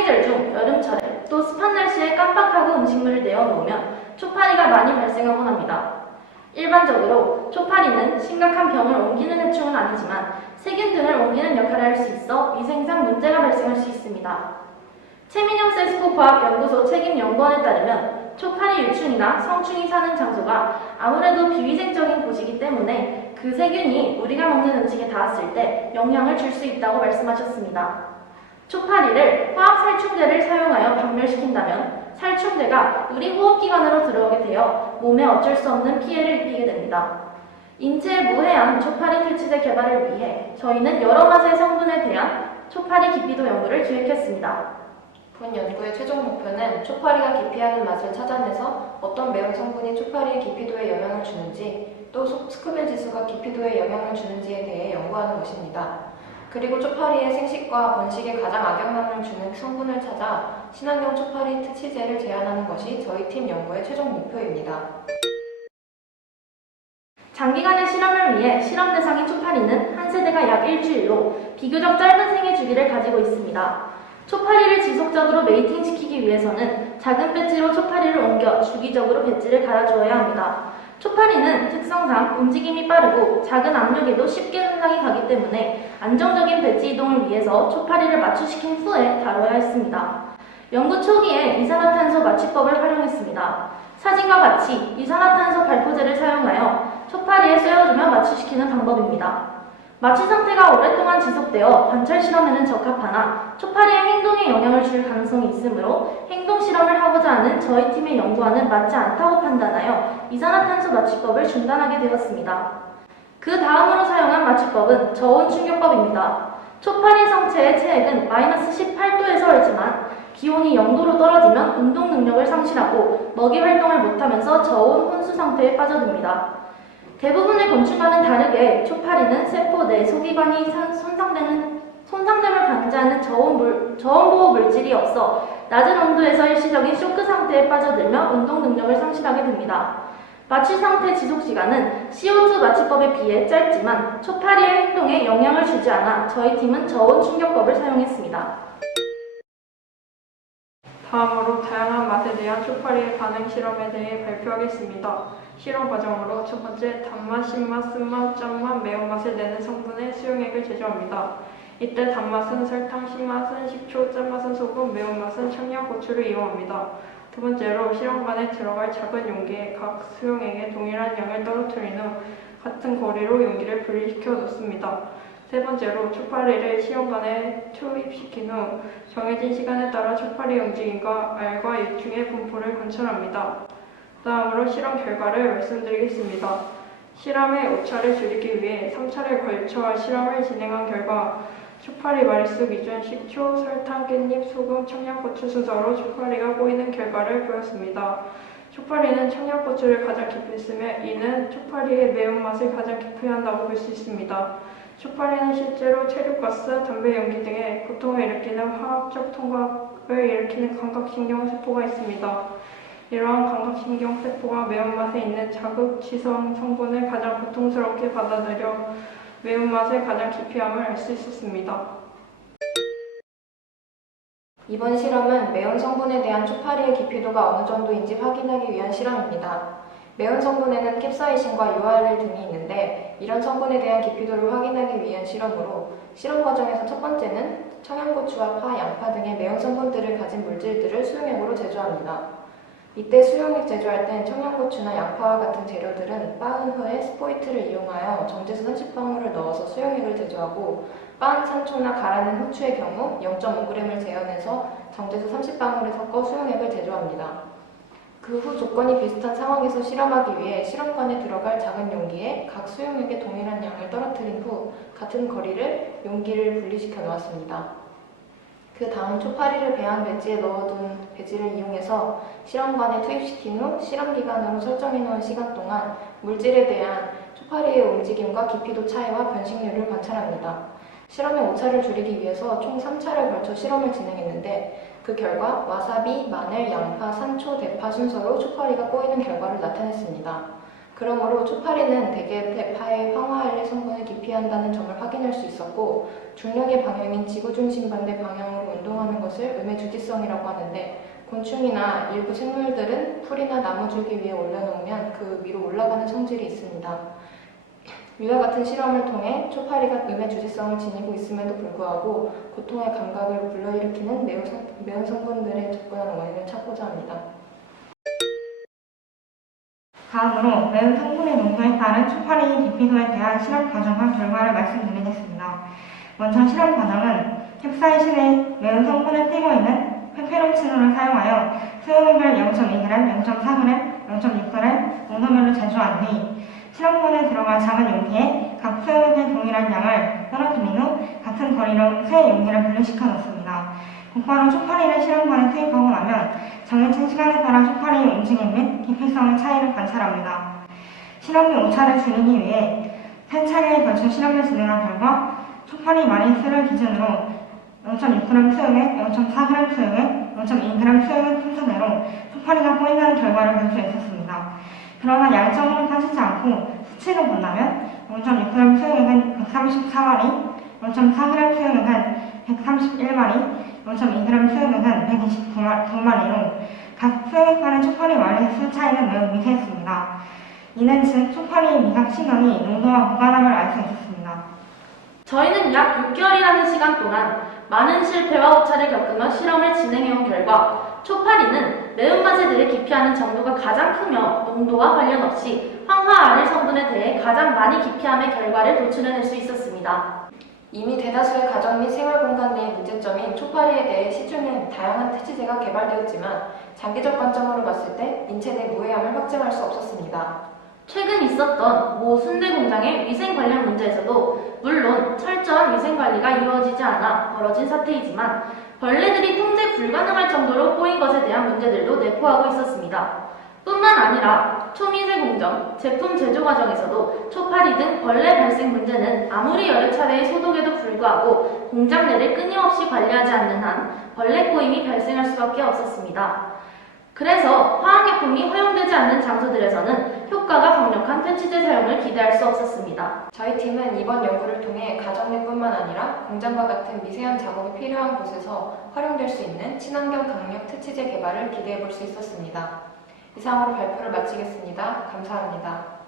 사계절 중 여름철에 또 습한 날씨에 깜빡하고 음식물을 내어놓으면 초파리가 많이 발생하곤 합니다. 일반적으로 초파리는 심각한 병을 옮기는 해충은 아니지만 세균 등을 옮기는 역할을 할 수 있어 위생상 문제가 발생할 수 있습니다. 최민영 세스코과학연구소 책임연구원에 따르면 초파리 유충이나 성충이 사는 장소가 아무래도 비위생적인 곳이기 때문에 그 세균이 우리가 먹는 음식에 닿았을 때 영향을 줄 수 있다고 말씀하셨습니다. 초파리를 화학살충제를 사용하여 박멸시킨다면 살충제가 우리 호흡기관으로 들어오게 되어 몸에 어쩔 수 없는 피해를 입히게 됩니다. 인체에 무해한 초파리 퇴치제 개발을 위해 저희는 여러 맛의 성분에 대한 초파리 기피도 연구를 기획했습니다. 본 연구의 최종 목표는 초파리가 기피하는 맛을 찾아내서 어떤 매운 성분이 초파리의 기피도에 영향을 주는지, 또 스크빌 지수가 기피도에 영향을 주는지에 대해 연구하는 것입니다. 그리고 초파리의 생식과 번식에 가장 악영향을 주는 성분을 찾아 친환경 초파리 퇴치제를 제안하는 것이 저희 팀 연구의 최종 목표입니다. 장기간의 실험을 위해 실험 대상인 초파리는 한 세대가 약 일주일로 비교적 짧은 생애 주기를 가지고 있습니다. 초파리를 지속적으로 메이팅시키기 위해서는 작은 배지로 초파리를 옮겨 주기적으로 배지를 갈아주어야 합니다. 초파리는 특성상 움직임이 빠르고 작은 압력에도 쉽게 손상이 가기 때문에 안정적인 배지 이동을 위해서 초파리를 마취시킨 후에 다뤄야 했습니다. 연구 초기에 이산화탄소 마취법을 활용했습니다. 사진과 같이 이산화탄소 발포제를 사용하여 초파리에 쐬어주며 마취시키는 방법입니다. 마취 상태가 오랫동안 지속되어 관찰 실험에는 적합하나 초파리의 행동에 영향을 줄 가능성이 있으므로 행동 실험을 하고자 하는 저희 팀의 연구와는 맞지 않다고 판단하여 이산화탄소 마취법을 중단하게 되었습니다. 그 다음으로 사용한 마취법은 저온 충격법입니다. 초파리 성체의 체액은 마이너스 18도에 서있지만 기온이 0도로 떨어지면 운동 능력을 상실하고 먹이 활동을 못하면서 저온 혼수 상태에 빠져듭니다. 대부분의 곤충과는 다르게 초파리는 세포 내 소기관이 손상됨을 방지하는 저온보호 물질이 없어 낮은 온도에서 일시적인 쇼크 상태에 빠져들며 운동 능력을 상실하게 됩니다. 마취 상태 지속 시간은 CO2 마취법에 비해 짧지만 초파리의 행동에 영향을 주지 않아 저희 팀은 저온 충격법을 사용했습니다. 다음으로 다양한 맛에 대한 초파리의 반응 실험에 대해 발표하겠습니다. 실험 과정으로 첫 번째, 단맛, 신맛, 쓴맛, 짠맛, 매운맛을 내는 성분의 수용액을 제조합니다. 이때 단맛은 설탕, 신맛은 식초, 짠맛은 소금, 매운맛은 청양고추를 이용합니다. 두 번째로 실험관에 들어갈 작은 용기에 각 수용액의 동일한 양을 떨어뜨린 후 같은 거리로 용기를 분리시켜 놓습니다. 세 번째로 초파리를 시험관에 투입시킨 후 정해진 시간에 따라 초파리의 움직임과 알과 유충의 분포를 관찰합니다. 다음으로 실험 결과를 말씀드리겠습니다. 실험의 오차를 줄이기 위해 3차례에 걸쳐 실험을 진행한 결과 초파리 마리수 기준 식초, 설탕, 깻잎, 소금, 청양고추 순서로 초파리가 꼬이는 결과를 보였습니다. 초파리는 청양고추를 가장 깊이 쓰며 이는 초파리의 매운맛을 가장 깊이 한다고 볼 수 있습니다. 초파리는 실제로 체류가스, 담배 연기 등의 고통을 일으키는 화학적 통각을 일으키는 감각신경세포가 있습니다. 이러한 감각신경세포가 매운맛에 있는 자극지성 성분을 가장 고통스럽게 받아들여 매운맛을 가장 기피함을 알 수 있었습니다. 이번 실험은 매운 성분에 대한 초파리의 기피도가 어느 정도인지 확인하기 위한 실험입니다. 매운 성분에는 캡사이신과 URL 등이 있는데 이런 성분에 대한 기피도를 확인하기 위한 실험으로 실험 과정에서 첫 번째는 청양고추와 파, 양파 등의 매운 성분들을 가진 물질들을 수용액으로 제조합니다. 이때 수용액 제조할 땐 청양고추나 양파와 같은 재료들은 빻은 후에 스포이트를 이용하여 정제수 30방울을 넣어서 수용액을 제조하고 빻은 산초나 갈아낸 후추의 경우 0.5g을 재현해서 정제수 30방울을 섞어 수용액을 제조합니다. 그 후 조건이 비슷한 상황에서 실험하기 위해 실험관에 들어갈 작은 용기에 각 수용액의 동일한 양을 떨어뜨린 후 같은 거리를 용기를 분리시켜 놓았습니다. 그 다음 초파리를 배양 배지에 넣어둔 배지를 이용해서 실험관에 투입시킨 후 실험기간으로 설정해 놓은 시간 동안 물질에 대한 초파리의 움직임과 기피도 차이와 변식률을 관찰합니다. 실험의 오차를 줄이기 위해서 총 3차를 걸쳐 실험을 진행했는데 그 결과 와사비, 마늘, 양파, 산초, 대파 순서로 초파리가 꼬이는 결과를 나타냈습니다. 그러므로 초파리는 대개 대파의 황화알레 성분을 기피한다는 점을 확인할 수 있었고 중력의 방향인 지구 중심 반대 방향으로 운동하는 것을 음의 주기성이라고 하는데, 곤충이나 일부 생물들은 풀이나 나무줄기 위에 올려놓으면 그 위로 올라가는 성질이 있습니다. 위와 같은 실험을 통해 초파리가 음의 주기성을 지니고 있음에도 불구하고 고통의 감각을 불러일으키는 매운 성분들에 접근하는 원인을 찾고자 합니다. 다음으로 매운 성분의 농도에 따른 초파리 기피도에 대한 실험 과정과 결과를 말씀드리겠습니다. 먼저 실험 과정은 캡사이신의 매운 성분을 띠고 있는 페페론치노를 사용하여 소형액을 0.2g, 0.4g, 0.6g 농도별로 제조한 뒤 실험본에 들어갈 작은 용기에 각 소형액의 동일한 양을 떨어뜨린 후 같은 거리로 새 용기를 분리시켜 놓습니다. 곧바로 초파리를 실험관에 투입하고 나면 정해진 시간에 따라 초파리의 움직임 및 깊이성의 차이를 관찰합니다. 실험이 오차를 줄이기 위해 3차례에 걸쳐 실험을 진행한 결과 초파리 마리 수를 기준으로 0.6g 수용액, 0.4g 수용액, 0.2g 수용액 순서대로 초파리가 보인다는 결과를 볼 수 있었습니다. 그러나 양적으로 따지지 않고 수치로 본다면 0.6g 수용액은 134마리, 0.4g 수용액은 131마리, 0.2g 수용액은 129마리로 각 수용액 간의 초파리 마리 수 차이는 매우 미세했습니다. 이는 즉 초파리의 미각신경이 농도와 무관함을 알 수 있었습니다. 저희는 약 6개월이라는 시간 동안 많은 실패와 오차를 겪으며 실험을 진행해온 결과 초파리는 매운맛에 대해 기피하는 정도가 가장 크며 농도와 관련 없이 황화아릴 성분에 대해 가장 많이 기피함의 결과를 도출해낼 수 있었습니다. 이미 대다수의 가정 및 생활 공간 내의 문제점인 초파리에 대해 시중엔 다양한 퇴치제가 개발되었지만 장기적 관점으로 봤을 때 인체 내 무해함을 확증할 수 없었습니다. 최근 있었던 모 순대 공장의 위생 관련 문제에서도 물론 철저한 위생 관리가 이루어지지 않아 벌어진 사태이지만 벌레들이 통제 불가능할 정도로 꼬인 것에 대한 문제들도 내포하고 있었습니다. 뿐만 아니라 초미세 공정, 제품 제조 과정에서도 초파리 등 벌레 발생 문제는 아무리 여러 차례의 소독에도 불구하고 공장 내를 끊임없이 관리하지 않는 한 벌레 꼬임이 발생할 수밖에 없었습니다. 그래서 화학약품이 허용되지 않는 장소들에서는 효과가 강력한 퇴치제 사용을 기대할 수 없었습니다. 저희 팀은 이번 연구를 통해 가정 내뿐만 아니라 공장과 같은 미세한 작업이 필요한 곳에서 활용될 수 있는 친환경 강력 퇴치제 개발을 기대해 볼 수 있었습니다. 이상으로 발표를 마치겠습니다. 감사합니다.